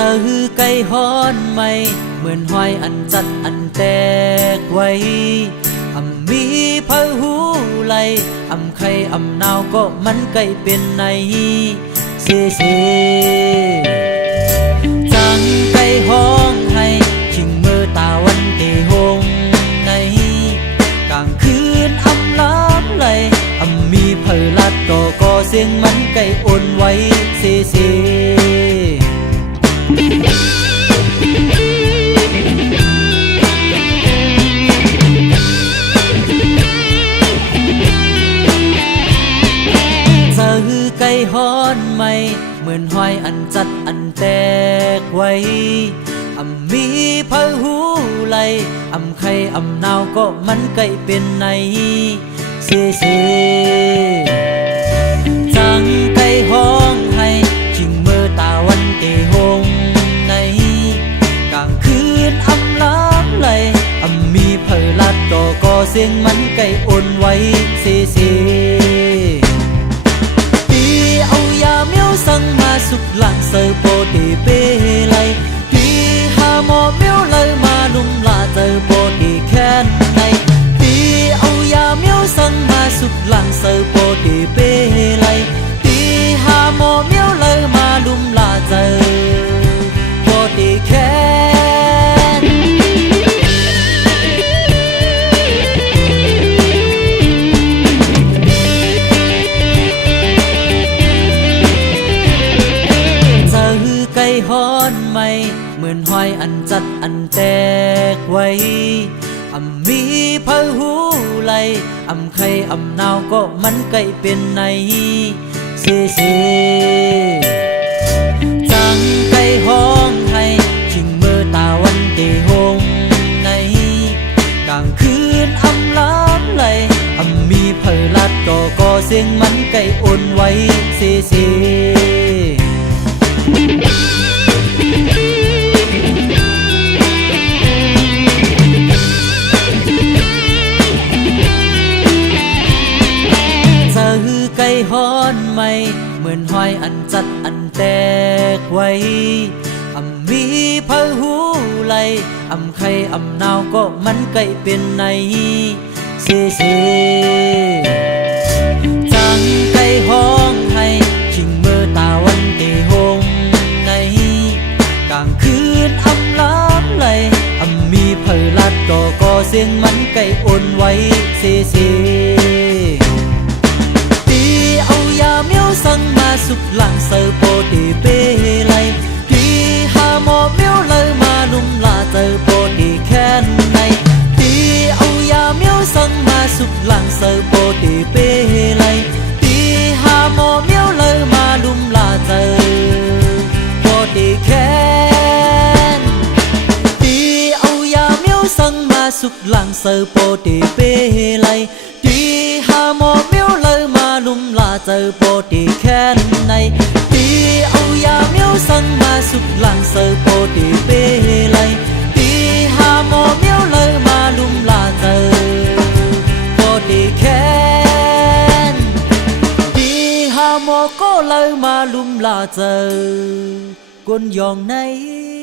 จะฮือไก่ฮ้อนไหมเหมือนห้อยอันจัดอันแตกไว้มีเผาหูไหลไข่หนาวก็มันไก่เป็นในเซจังไก่ห้องให้ชิงมือตาวันเตหงในกลางคืนล้ำไหลมีเผาลัดก็เสียงมันไก่อ่อนไว้เซไก่ฮ้อนไหมเหมือนห้อยอันจัดอันแตกไว้มีเผาหูไหลไข่หนาวก็มันไก่เป็นในเซจังไก่ห้องให้ชิงมือตาวันเตหงในกลางคืนล้ำไหลมีเผาลัดก็เสียงมันไก่อ่อนไว้เซsang ma sục lặng sờ bồ đi bê lay tuy hà mò miêu lời mà lung là giờ bồ đi khen này tuy âu ya miêu sang ma sục lặng sờ bồ đi bê lay tuy hà mò miêu lời mà lung là giờ bồ đi khenฮ้อนไหมเหมือนห้อยอันจัดอันแตกไว้มีเผาหูไหลไข่หนาวก็มันไก่เป็นในเซจังไก่ห้องให้ชิงมือตาวันเตหงในกลางคืนล้ำไหลมีเผาลัดก็เสียงมันไก่อ่อนไว้เซไก่ฮ้อนไหมเหมือนห้อยอันจัดอันแตกไว้มีเผาหูไหลไข่หนาวก็มันไก่เป็นในเซจังไก่ห้องให้ชิงมือตาวันเตหงในกลางคืนล้ำไหลมีเผาลัดก็เสียงมันไก่อ่อนไว้เซsang ma sục lặng sờ bồ đi bê lay tuy hà mò miêu lời mà lung là giờ bồ đi khen này tuy âu ya miêu sang ma sục lặng sờ bồ đi bê lay tuy hà mò miêu lời mà lung là giờ bồ đi khen tuy âu ya miêu sang ma sục lặng sờ bồ đi bê lay tuy hà mò miêu lời mà lung là giờ bồ đi khen này tuy âu ya miêu sang ma sục lặng sờ bồ đi bê lay tuy hà mò miêu lời mà lung là giờ bồ đi khen tuy hà mò có lời mà lung là giờ quân giòn này